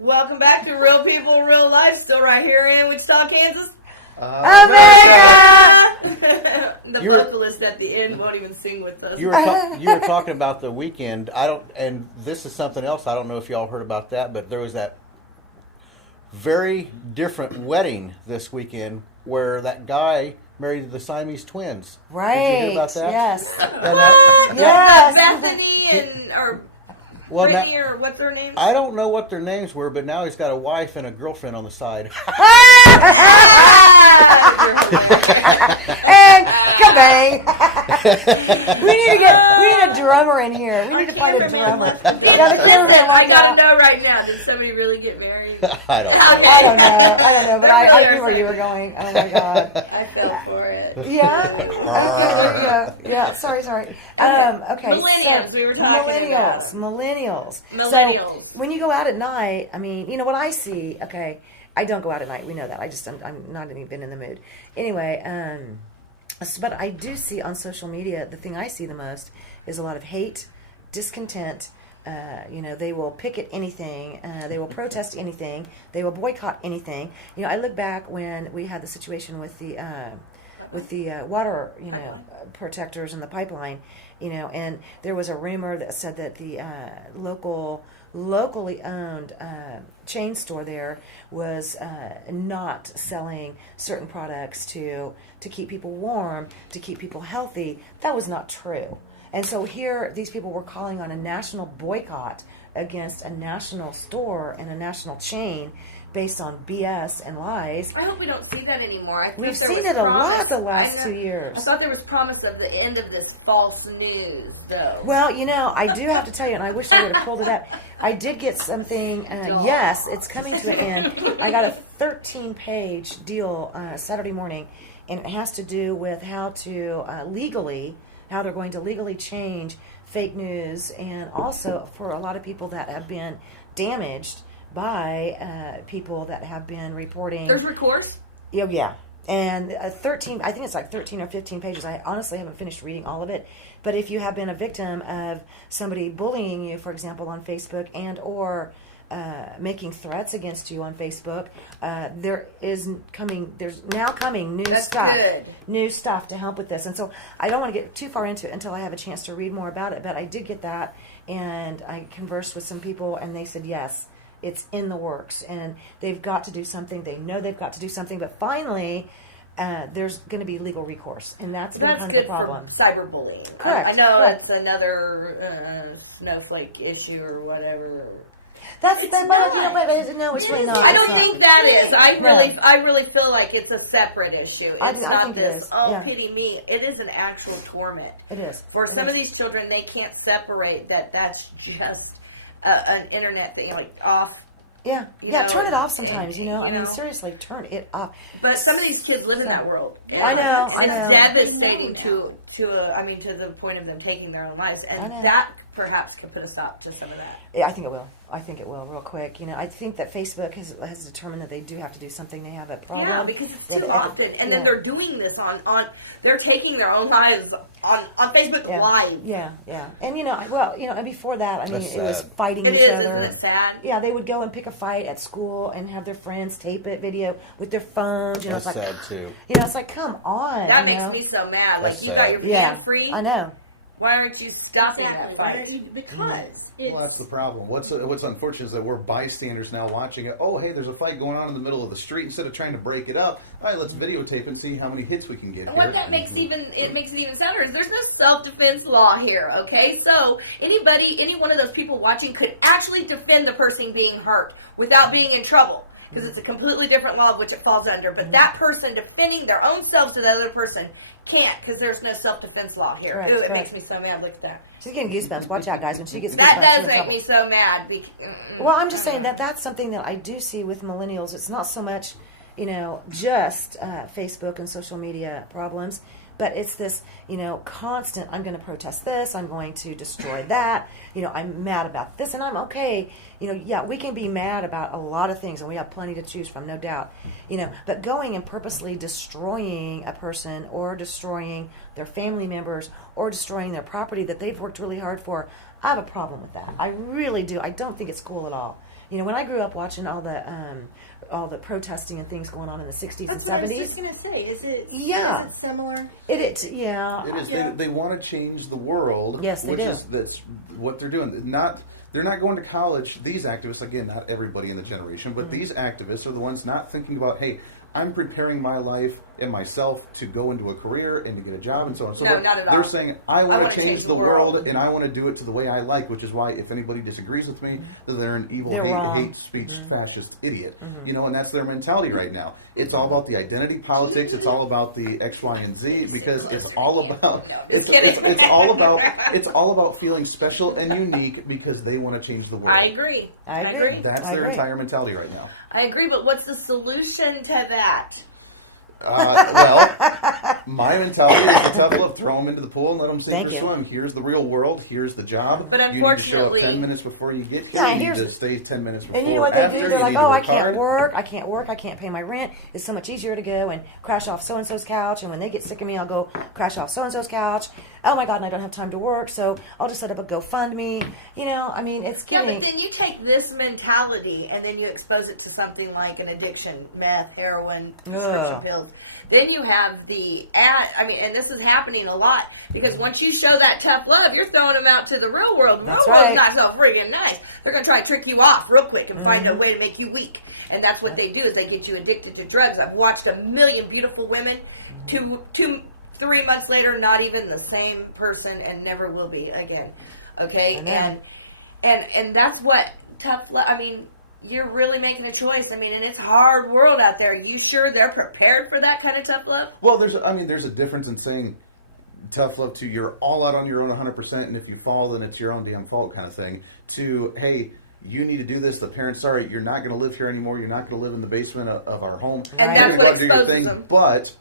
Welcome back to Real People, Real Life. Still right here in Wichita, Kansas. America! The vocalist at the end won't even sing with us. You were talking about the weekend. And this is something else. I don't know if y'all heard about that, but there was that very different wedding this weekend where that guy married the Siamese twins. Right. Did you hear about that? Yes. Yes. Bethany or Brittany, or what's their names? I don't know what their names were, but now he's got a wife and a girlfriend on the side. And kabang! we need a drummer in here. We need to find a drummer. The cameraman. I gotta know right now. Did somebody really get married? I don't know. I don't know, but I knew where you were going. Oh my god. I fell for it. Yeah. Okay. Yeah. Sorry. Okay. Millennials. We were talking about millennials. Millennials. So when you go out at night, I mean, you know what I see. Okay, I don't go out at night. We know that. I'm not even in the mood. Anyway, but I do see on social media, the thing I see the most is a lot of hate, discontent. They will picket anything. They will protest anything. They will boycott anything. I look back when we had the situation with the water, protectors and the pipeline, and there was a rumor that said that the locally owned chain store there was not selling certain products to keep people warm, to keep people healthy. That was not true. And so here, these people were calling on a national boycott against a national store and a national chain based on BS and lies. I hope we don't see that anymore. We've seen it a lot the last 2 years. I thought there was promise of the end of this false news, though. Well, I do have to tell you, and I wish I would have pulled it up. I did get something. Yes, it's coming to an end. I got a 13-page deal Saturday morning, and it has to do with how they're going to legally change fake news, and also for a lot of people that have been damaged by people that have been reporting. There's recourse? Yeah. And 13, I think it's like 13 or 15 pages. I honestly haven't finished reading all of it. But if you have been a victim of somebody bullying you, for example, on Facebook or making threats against you on Facebook, there's now coming new stuff to help with this. And so I don't want to get too far into it until I have a chance to read more about it. But I did get that, and I conversed with some people, and they said yes. It's in the works, and they've got to do something. They know they've got to do something, but finally, there's going to be legal recourse, and that's been kind of the problem. For cyberbullying. Correct. I know it's another snowflake issue or whatever. It's really not. I don't think that is. I really feel like it's a separate issue. I think it is. Pity me. It is an actual torment. It is. For some of these children, they can't separate that's just an internet thing, like off. Yeah, turn it off sometimes, I mean, seriously, turn it off. But some of these kids live in that world. I know. It's devastating to the point of them taking their own lives. And that perhaps could put a stop to some of that. Yeah, I think it will. Real quick. I think that Facebook has determined that they do have to do something. They have a problem. Yeah, because it's too often. And then they're doing this on they're taking their own lives on Facebook Live. Yeah. And, and before that, it was fighting each other. Isn't it sad? Yeah, they would go and pick a fight at school and have their friends tape it, video with their phones. That's sad, too. It's like, come on. That makes me so mad. Like, you got your fan free. I know. Why aren't you stopping that fight? Because that's the problem. What's unfortunate is that we're bystanders now watching it. Oh, hey, there's a fight going on in the middle of the street. Instead of trying to break it up, all right, let's videotape and see how many hits we can get. And what that makes it even sadder is there's no self-defense law here. Okay, so any one of those people watching could actually defend the person being hurt without being in trouble. Because it's a completely different law of which it falls under. But that person defending their own selves to the other person can't, because there's no self-defense law here. Correct, Ooh, it makes me so mad. Look at that. She's getting goosebumps. Watch out, guys. When she gets goosebumps, that does make me so mad. Well, I'm just saying that's something that I do see with millennials. It's not so much, just Facebook and social media problems. But it's this, constant, I'm going to protest this, I'm going to destroy that, I'm mad about this, and I'm okay. We can be mad about a lot of things, and we have plenty to choose from, no doubt. But going and purposely destroying a person or destroying their family members or destroying their property that they've worked really hard for, I have a problem with that. I really do. I don't think it's cool at all. You know, when I grew up watching all the protesting and things going on in the 60s That's and what I was 70s. just gonna say. Yeah. Is it similar? Yeah. It is. Yeah. They want to change the world. Yes, they do. That's what they're doing. They're not going to college. These activists, again, not everybody in the generation, but these activists are the ones not thinking about, hey, I'm preparing my life and myself to go into a career and to get a job and so on and so No, forth. not at all. They're saying, I want wanna to change change the the world world. and I want to do it to the way I like, which is why if anybody disagrees with me, then they're an evil, They're wrong. hate speech, fascist idiot. You know, and that's their mentality right now. It's all about the identity politics. It's all about the X, Y, and Z because it's all about it's all about feeling special and unique because they want to change the world. I agree. I agree. That's I their agree. entire mentality right now. I agree, but what's the solution to that? Well, my mentality is to tough love, throw them into the pool and let them sink Thank or you. swim. Here's the real world. Here's the job. But you need to show up unfortunately- 10 minutes before you get here. Yeah, you need here's- to stay 10 minutes before. And you know what they after, do? you They're like, need to oh, I work can't hard. work. I can't work. I can't pay my rent. It's so much easier to go and crash off so-and-so's couch. And when they get sick of me, I'll go crash off so-and-so's couch. Oh, my God, and I don't have time to work, so I'll just set up a GoFundMe. You know, I mean, it's Yeah, getting... but then you take this mentality and then you expose it to something like an addiction, meth, heroin, prescription Ugh. pills. Then you have the and this is happening a lot because once you show that tough love, you're throwing them out to the real world. The That's real world's right. not so friggin' nice. They're going to try and trick you off real quick and find a way to make you weak. And that's what they do is they get you addicted to drugs. I've watched a million beautiful women, 3 months later, not even the same person and never will be again. Okay? I know. And that's what tough love, you're really making a choice. And it's a hard world out there. You sure they're prepared for that kind of tough love? Well, there's a difference in saying tough love to you're all out on your own 100%, and if you fall, then it's your own damn fault kind of thing, to, hey, you need to do this. The parents, sorry, you're not going to live here anymore. You're not going to live in the basement of our home. And Right. that's You're what gonna do your exposes thing, them. But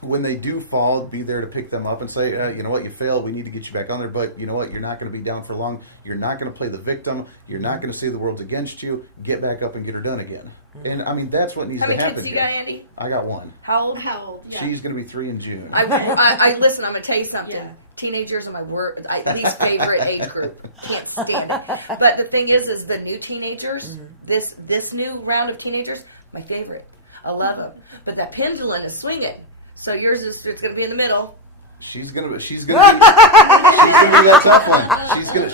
when they do fall, be there to pick them up and say, you know what, you failed. We need to get you back on there. But you know what, you're not going to be down for long. You're not going to play the victim. You're not going to say the world's against you. Get back up and get her done again. And that's what needs How to many happen. kids you here. got, Andy? I got one. How old? How old? Yeah. She's going to be 3 in June. I listen. I'm gonna tell you something. Yeah. Teenagers are my least favorite age group. Can't stand it. But the thing is the new teenagers. This new round of teenagers, my favorite. I love them. But that pendulum is swinging. So yours is it's gonna be in the middle. She's gonna be that tough one.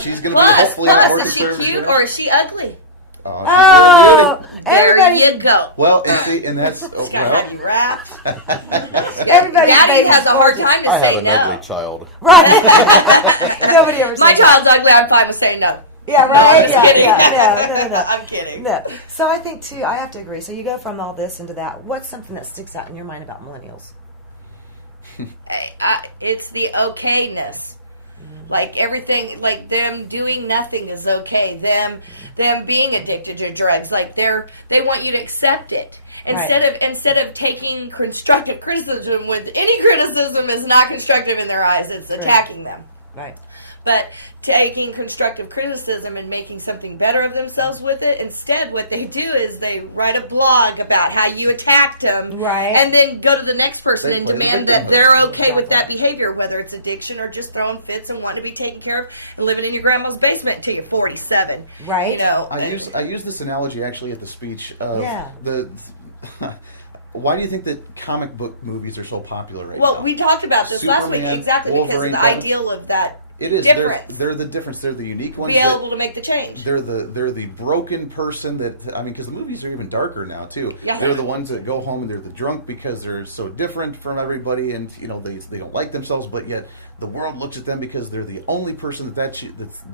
She's gonna be hopefully an Plus, is she orchestra. cute or is she ugly? Oh, There everybody's, you go. Well, and that's It's gotta have you wrapped. everybody's Daddy baby's has a hard gorgeous. time to I say have an no. ugly child. Right. Nobody ever says My that. child's ugly. I'm fine with saying no. Yeah, No, right? I'm just Yeah, kidding. yeah. No. I'm kidding. No. So I think, too, I have to agree. So you go from all this into that. What's something that sticks out in your mind about millennials? It's the okayness. Like everything, like them doing nothing is okay. Them being addicted to drugs, like they want you to accept it instead of taking constructive criticism. With any criticism is not constructive in their eyes; it's attacking them. Right. But taking constructive criticism and making something better of themselves with it, instead what they do is they write a blog about how you attacked them. Right. And then go to the next person They and play the demand victim that they're first. okay with that behavior, whether it's addiction or just throwing fits and wanting to be taken care of and living in your grandma's basement until you're 47. Right. You know. I use this analogy actually at the speech of Yeah. the. Why do you think that comic book movies are so popular right now? Well, we talked about this last week Superman, exactly because of Wolverine, the ideal of that. it is. different. They're the difference. They're the unique ones. Be that- able to make the change. They're the broken person that because the movies are even darker now too. Yeah. They're the ones that go home and they're the drunk because they're so different from everybody, and they don't like themselves, but yet the world looks at them because they're the only person that's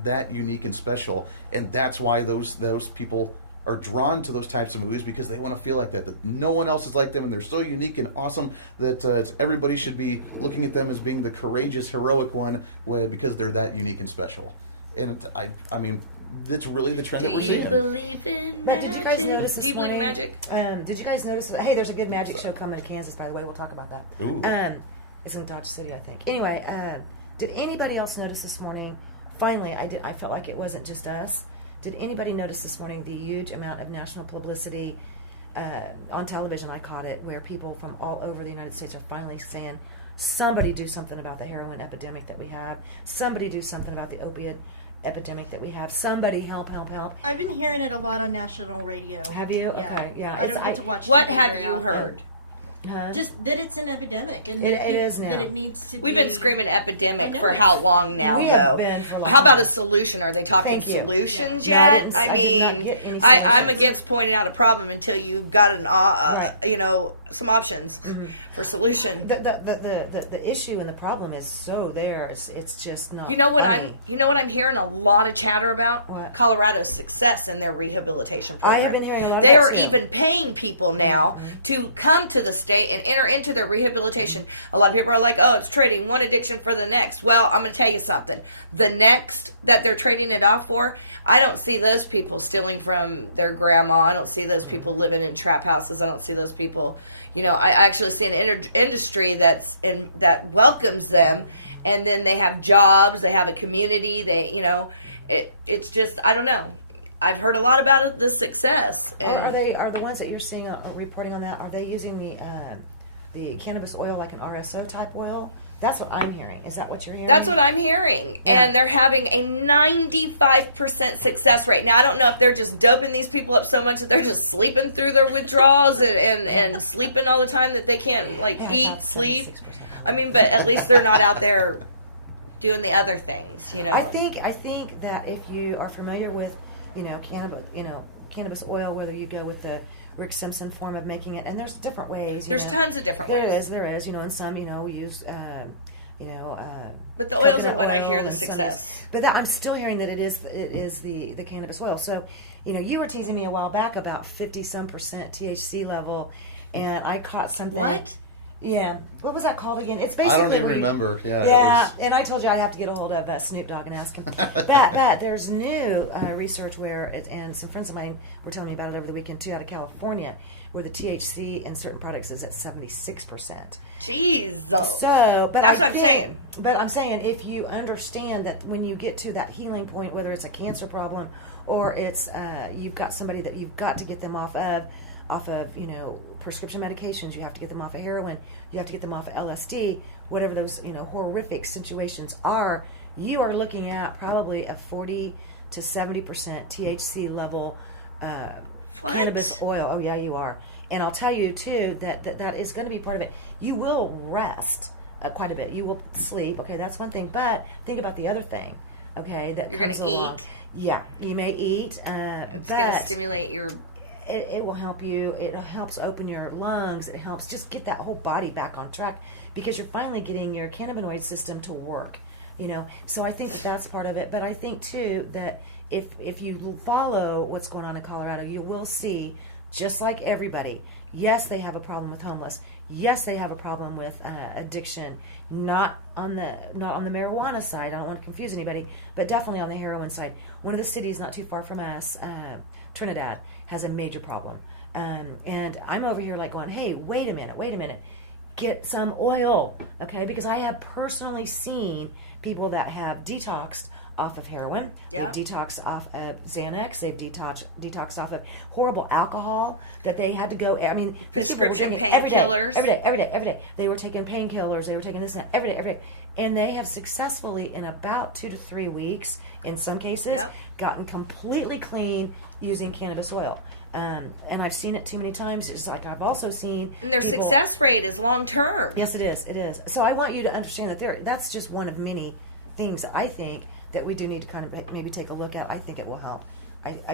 that unique and special, and that's why those people are drawn to those types of movies because they want to feel like that no one else is like them, and they're so unique and awesome that everybody should be looking at them as being the courageous, heroic one because they're that unique and special. And I mean, that's really the trend that we're seeing. But did you guys notice Do this you believe in morning? magic? Did you guys notice? Hey, there's a good magic show coming to Kansas, by the way. We'll talk about that. Ooh. It's in Dodge City, I think. Anyway, did anybody else notice this morning? Finally, I felt like it wasn't just us. Did anybody notice this morning the huge amount of national publicity on television? I caught it, where people from all over the United States are finally saying, "Somebody do something about the heroin epidemic that we have. Somebody do something about the opiate epidemic that we have. Somebody help. I've been hearing it a lot on national radio. Have you? Yeah. Okay, yeah. I don't get to watch What TV have very you often. heard? Huh? Just that it's an epidemic. And It is now. That it needs to We've be, been screaming I epidemic know. for how long now? We have though? been for a long How about time. a solution? Are they talking Thank you. solutions No, I yet? didn't. I did not get any I'm solutions. against pointing out a problem until you've got an, Right. some options for solution. The issue and the problem is so there. It's just not You know what funny. I'm hearing a lot of chatter about? What? Colorado's success in their rehabilitation I program. have been hearing a lot of They that are too. even paying people now to come to the state and enter into their rehabilitation. A lot of people are like, oh, it's trading one addiction for the next. Well, I'm going to tell you something. The next that they're trading it off for, I don't see those people stealing from their grandma. I don't see those people living in trap houses. I don't see those people. I actually see an industry that welcomes them, and then they have jobs. They have a community. It's just, I don't know. I've heard a lot about the success. Are the ones that you're seeing reporting on that? Are they using the cannabis oil like an RSO type oil? That's what I'm hearing. Is that what you're hearing? That's what I'm hearing. Yeah. And they're having a 95% success rate. Now, I don't know if they're just doping these people up so much that they're just sleeping through their withdrawals and sleeping all the time that they can't, Yeah, I eat, thought sleep. 76%. But at least they're not out there doing the other things, I think that if you are familiar with, cannabis oil, whether you go with the Rick Simpson form of making it, and there's different ways. There's tons of different There ways. is, and some, we use, But the oils coconut are what I oil hear the and some. success. But I'm still hearing that it is the cannabis oil. So, you were teasing me a while back about 50-some% THC level, and I caught something. What? Yeah. What was that called again? It's I basically don't even where you- remember. Yeah. Yeah, and I told you I'd have to get a hold of Snoop Dogg and ask him. but there's new research and some friends of mine were telling me about it over the weekend too, out of California, where the THC in certain products is at 76%. Jeez. So, but That's what I'm saying. I'm saying if you understand that when you get to that healing point, whether it's a cancer problem or it's you've got somebody that you've got to get them off of prescription medications, you have to get them off of heroin, you have to get them off of LSD, whatever those horrific situations are, you are looking at probably a 40 to 70% THC level cannabis oil. Oh yeah, you are. And I'll tell you too that is going to be part of it. You will rest quite a bit. You will sleep. Okay, that's one thing. But think about the other thing. Okay, that You're comes gonna along. eat. Yeah, you may eat, It's gonna but stimulate your. it will help you. It helps open your lungs. It helps just get that whole body back on track because you're finally getting your cannabinoid system to work. So I think that's part of it. But I think too that if you follow what's going on in Colorado, you will see, just like everybody, yes, they have a problem with homeless. Yes, they have a problem with addiction. Not on the marijuana side. I don't want to confuse anybody, but definitely on the heroin side. One of the cities not too far from us, Trinidad, has a major problem. And I'm over here like going, hey, wait a minute. Get some oil, okay? Because I have personally seen people that have detoxed off of heroin. Yeah. They've detoxed off of Xanax. They've detoxed off of horrible alcohol that they had to go. I mean, these people were Prescription drinking every day, painkillers. every day. They were taking painkillers. They were taking this and that every day. And they have successfully, in about 2 to 3 weeks, in some cases, Yeah. gotten completely clean using cannabis oil. And I've seen it too many times. It's like I've also seen And their people. success rate is long term. Yes, it is. It is. So I want you to understand that that's just one of many things that I think that we do need to kind of maybe take a look at. I think it will help.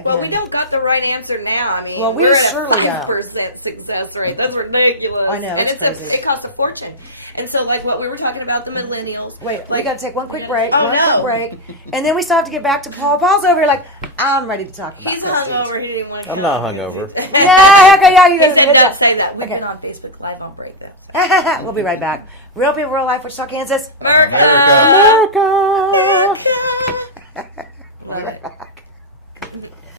Well, we don't got the right answer now. I mean, Well, we we're at surely a don't. 5% success rate. That's ridiculous. I know, and it's crazy. it costs a fortune. And so, like what we were talking about, the millennials. Wait, we like, got to take one quick break. Oh, One no. quick break, and then we still have to get back to Paul. Paul's over here like, I'm ready to talk about. He's Prestige. hungover. He didn't want to I'm come. not hungover. Yeah, okay, yeah, you He guys said, look don't like- say that. We've Okay. been on Facebook Live on break that. We'll be right back. Real people, real life, Wichita, Kansas. America. America.